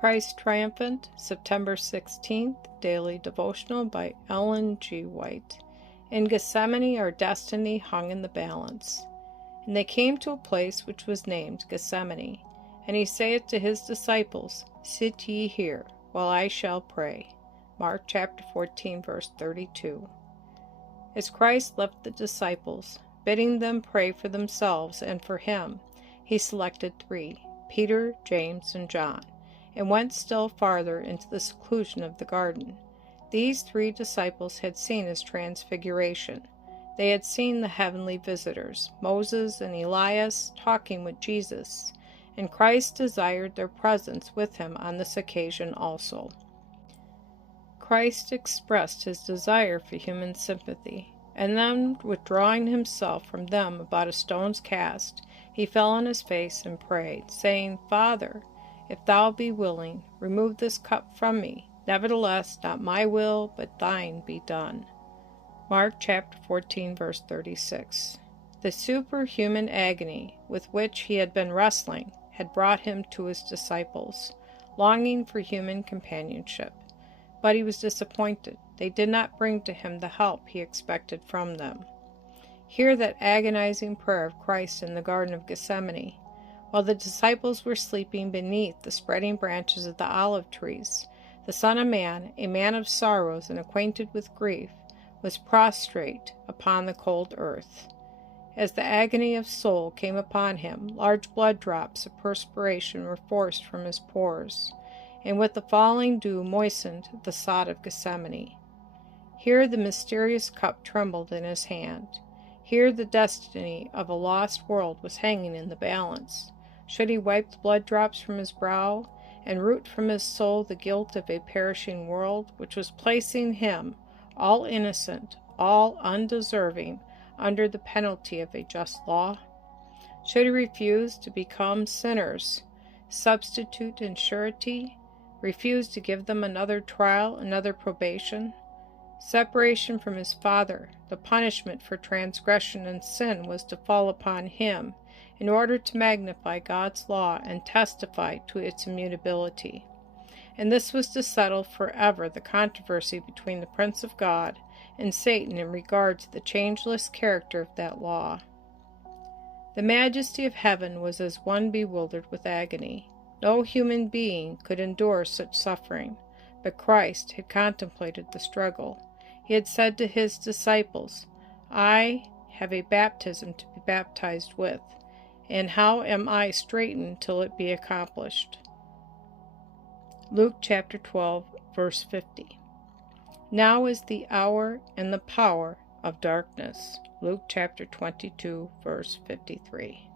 Christ Triumphant, September 16th, Daily Devotional by Ellen G. White. In Gethsemane our destiny hung in the balance. And they came to a place which was named Gethsemane. And he saith to his disciples, Sit ye here, while I shall pray. Mark chapter 14, verse 32. As Christ left the disciples, bidding them pray for themselves and for him, he selected three, Peter, James, and John, and went still farther into the seclusion of the garden. These three disciples had seen his transfiguration. They had seen the heavenly visitors, Moses and Elias, talking with Jesus, and Christ desired their presence with him on this occasion also. Christ expressed his desire for human sympathy, and then, withdrawing himself from them about a stone's cast, he fell on his face and prayed, saying, Father, if thou be willing, remove this cup from me. Nevertheless, not my will, but thine be done. Mark chapter 14, verse 36. The superhuman agony with which he had been wrestling had brought him to his disciples, longing for human companionship. But he was disappointed. They did not bring to him the help he expected from them. Hear that agonizing prayer of Christ in the Garden of Gethsemane. While the disciples were sleeping beneath the spreading branches of the olive trees, the Son of Man, a man of sorrows and acquainted with grief, was prostrate upon the cold earth. As the agony of soul came upon him, large blood drops of perspiration were forced from his pores, and with the falling dew moistened the sod of Gethsemane. Here the mysterious cup trembled in his hand. Here the destiny of a lost world was hanging in the balance. Should he wipe the blood drops from his brow, and root from his soul the guilt of a perishing world, which was placing him, all innocent, all undeserving, under the penalty of a just law? Should he refuse to become sinners, substitute and surety, refuse to give them another trial, another probation? Separation from his Father, the punishment for transgression and sin, was to fall upon him in order to magnify God's law and testify to its immutability. And this was to settle forever the controversy between the Prince of God and Satan in regard to the changeless character of that law. The majesty of heaven was as one bewildered with agony. No human being could endure such suffering, but Christ had contemplated the struggle. He had said to his disciples, I have a baptism to be baptized with, and how am I straitened till it be accomplished? Luke chapter 12, verse 50. Now is the hour and the power of darkness. Luke chapter 22, verse 53.